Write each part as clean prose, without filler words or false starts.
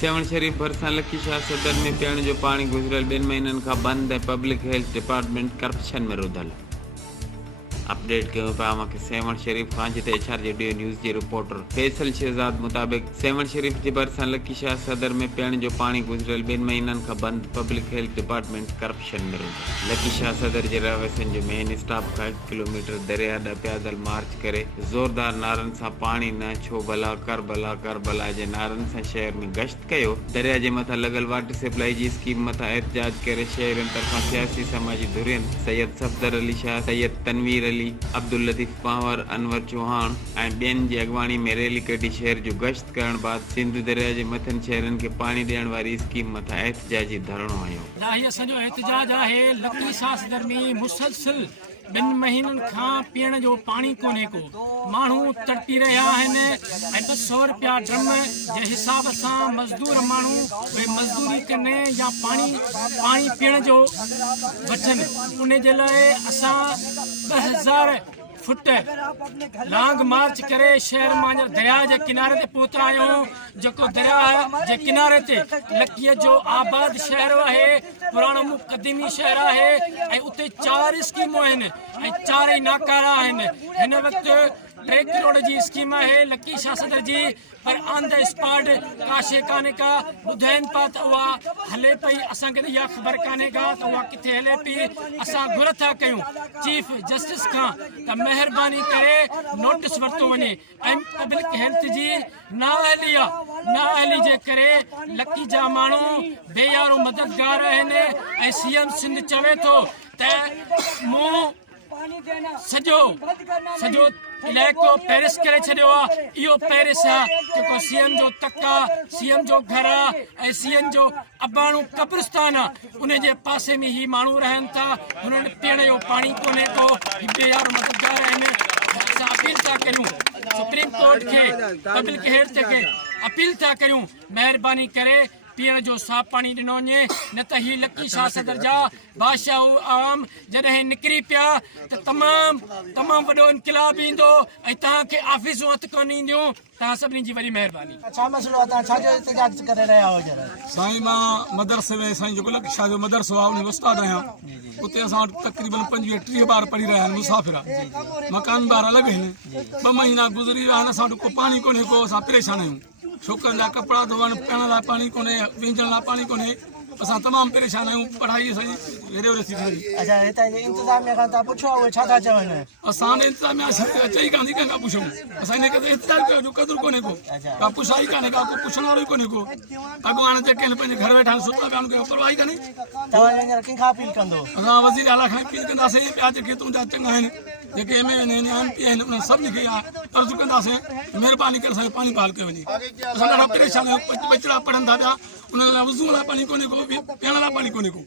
सेवण शरीफ भरसा लकी शाह सदर में पीअण जो पानी गुज़रियल 2 महीनन खां बंद है। पब्लिक हेल्थ डिपार्टमेंट करप्शन में रुधल। अपडेट कयो पिया कि सेवण शरीफ खां जिते HRJDO न्यूज़ जे रिपोर्टर फैसल शहजाद मुताबिक सेवण शरीफ जे भरसा लकी शाह सदर में पीअण जो पानी गुज़रियल 2 महीनन खां बंद। पब्लिक हेल्थ डिपार्टमेंट करप्शन में रुधल। लकी शाह सदर जे रहवासियुनि जो मेन स्टाफ खां 1 किलोमीटर दरिया ॾांहुं पैदल मार्च करे ज़ोरदार नारनि सां पानी न छो भला कर भला जे नारनि सां शहर में गश्त कयो। दरिया जे मथां लॻल वाटर सप्लाई जी स्कीम मथां एहतजाज करे शहरनि तरफ़ां सियासी समाजी धुरियनि सैयद सफदर अली शाह, सैयद तनवीर अली, अब्दुल लतीफ़ पावर, अनवर चौहान ऐं ॿियनि जी अॻवानी में रैली कढी शहर जो गश्त करण बाद सिंधु दरिया जे मथनि शहरनि खे पानी ॾियण वारी स्कीम मथां एहतजाजी धरणो हयो। असांजो एहतजाज आहे लकी शाह सदर में मुसलसिल 2 महीनन खां पीअण जो पानी कोन्हे को। माण्हू तड़पी रहिया आहिनि ऐं 200 रुपया ड्रम जे हिसाब सां मज़दूर माण्हू उहे मज़दूरी कनि या पानी पीअण जो वठनि। उन जे लाइ असां 2000 फुट लांग मार्च करे शहर मां दरिया के किनारे ते पहुता आहियूं। जेको दरिया जे किनारे ते लकीअ जो आबाद शहर आहे, पुराणो मुक़दमी शहर आहे ऐं उते 4 स्कीमूं आहिनि ऐं 4 नाकारा आहिनि। हिन वक़्तु 3 करोड़ जी स्कीम है लकी शाह सदर जी, पर ऑन द स्पॉट काशे काने का ॿुधाइनि पिया त उहा हले पई। असांखे त इहा ख़बर कान्हे का त उहा किथे हले पई। असां घुर था कयूं चीफ जस्टिस खां त महिरबानी करे नोटिस वरितो वञे ऐं पब्लिक हेल्थ जी नाअहली जे करे लकी जा माण्हू बेयारो मददगार आहिनि ऐं CM सिंध चवे थो त मूं सॼो इलाइक़ो पेरिस करे छॾियो आहे। इहो पेरिस आहे जेको CM जो तक आहे, CM जो घर आहे ऐं CM जो अबाणो कब्रिस्तान आहे। उन जे पासे में ही माण्हू रहनि था, हुननि पीअण जो पानी कोन्हे को। बेयार मददगार आहिनि। असां अपील था करियूं सुप्रीम कोर्ट खे, पब्लिक हेल्थ खे अपील था करियूं महिरबानी करे पीअण जो साफ़ पानी ॾिनो वञे, न त ही लकी शाह सदर जा बादशाह आवाम जॾहिं निकिरी पिया त तमामु वॾो इनकलाब ईंदो ऐं तव्हांखे ऑफिसूं हथ कोन ईंदियूं। तव्हां सभिनी जी वॾी महिरबानी। छा मसइलो आहे, तव्हां छाजो एहतजाज करे रहिया हो? साईं मां मदरसे में साईं जेको लकी शाह जो मदरसो आहे उन उस्ताद आहियां। उते असां वटि तक़रीबन 25-30 ॿार पढ़ी रहिया आहिनि, मुसाफ़िर आहे। मकान ॿार अलॻि आहिनि। 2 महीना गुज़री विया आहिनि, असां वटि को पानी कोन्हे को। असां परेशान आहियूं। छोकिरनि जा कपिड़ा धोअण, पीअण लाइ पानी कोन्हे, विझण लाइ पानी कोन्हे। असां तमामु परेशान आहियूं। पढ़ाई असांजी हेॾे होॾे थी वई। अच्छा, हितां जे इंतिज़ामिया खां तव्हां पुछो उहे छा था चवनि? असां इंतिज़ामिया चई कान थी कंहिंखां पुछूं। असां इन करे एहतजाज कयो जो क़दुरु कोन्हे को, का पुछाई कान्हे का, को पुछण वारो ई कोन्हे को। अॻुवान जेके आहिनि पंहिंजे घर वेठा आहिनि, सुता पिया आहिनि, कोई परवाही कान्हे। तव्हां हींअर कंहिंखां अपील कंदो? असां वज़ीर आला खां अपील कंदासीं। ॿिया जेके तुंहिंजा चङा आहिनि, जेके MA आहिनि, MP आहिनि, उन्हनि सभिनी खे अर्ज़ु कंदासीं महिरबानी करे असांजो पानी बहाल कयो वञे। असां ॾाढा परेशान आहियूं। बचड़ा पढ़नि था पिया, उन्हनि लाइ वज़ू लाइ पानी कोन्हे को, पीअण लाइ पानी कोन्हे को।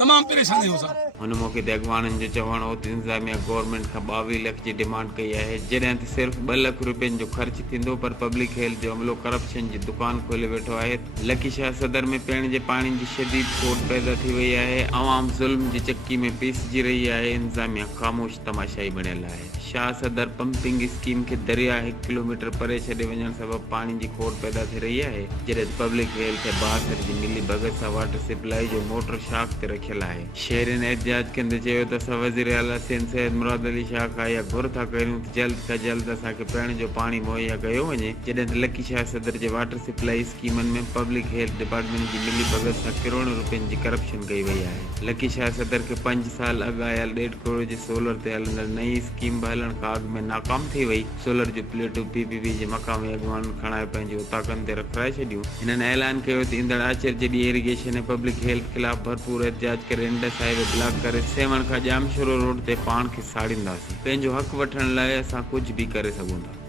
तमामु परेशान आहियूं असां। हुन मौक़े ते अॻवाननि जो चवणु हो त इंतिज़ामिया गवर्नमेंट खां 22 लाख जी डिमांड कई आहे, जॾहिं त सिर्फ़ु 2 लाख रुपयनि जो ख़र्च थींदो। पर पब्लिक हेल्थ जो अमलो करप्शन जी दुकान खोले वेठो आहे। लकी शाह सदर में पीअण जे पानी जी शदीद खोट पैदा थी वई आहे। आवाम ज़ुल्म जी चक्की में पीसजी रही आहे। इंतिज़ामिया ख़ामोश तमाशाई बणियल आहे। शाह सदर पंपिंग स्कीम खे दरिया 1 किलोमीटर परे छॾे वञण सबबि पानी जी खोट पैदा थी रही आहे, जॾहिं पब्लिक हेल्थ 62 जी मिली भगत सां वाटर सप्लाई जो मोटर शाख ते रखियल आहे। शहरनि एहतजाज कंदे चयो त असां वज़ीर आला सिंध सैयद मुराद अली शाह खां इहा घुर था कयूं त जल्द खां जल्द असांखे पीअण जो पानी मुहैया कयो वञे, जॾहिं त लकी शाह सदर जे वाटर सप्लाई स्कीमनि में पब्लिक हेल्थ डिपार्टमेंट जी मिली भगत सां करोड़नि रुपयनि जी करप्शन कई वई आहे। लकी शाह सदर खे 5 साल अॻु आयल 1.5 करोड़ जे सोलर ते हलंदड़ नई स्कीम बि हलण खां अॻु में नाकाम थी वई। सोलर जूं प्लेटूं PPP जे मक़ामी अॻवान खणाए पंहिंजे उताकनि ते रखाए छॾियूं। हिननि ऐलान कयो त ईंदड़ आचर जे ॾींहुं इरिगेशन ऐं पब्लिक हेल्थ ख़िलाफ़ भरपूर एहतजाज करे इंडस हाईवे ब्लॉक करे सेवण खां जामशोरो रोड ते पाण खे साड़ींदासीं। पंहिंजो हक़ वठण लाइ असां कुझु बि करे सघूं था।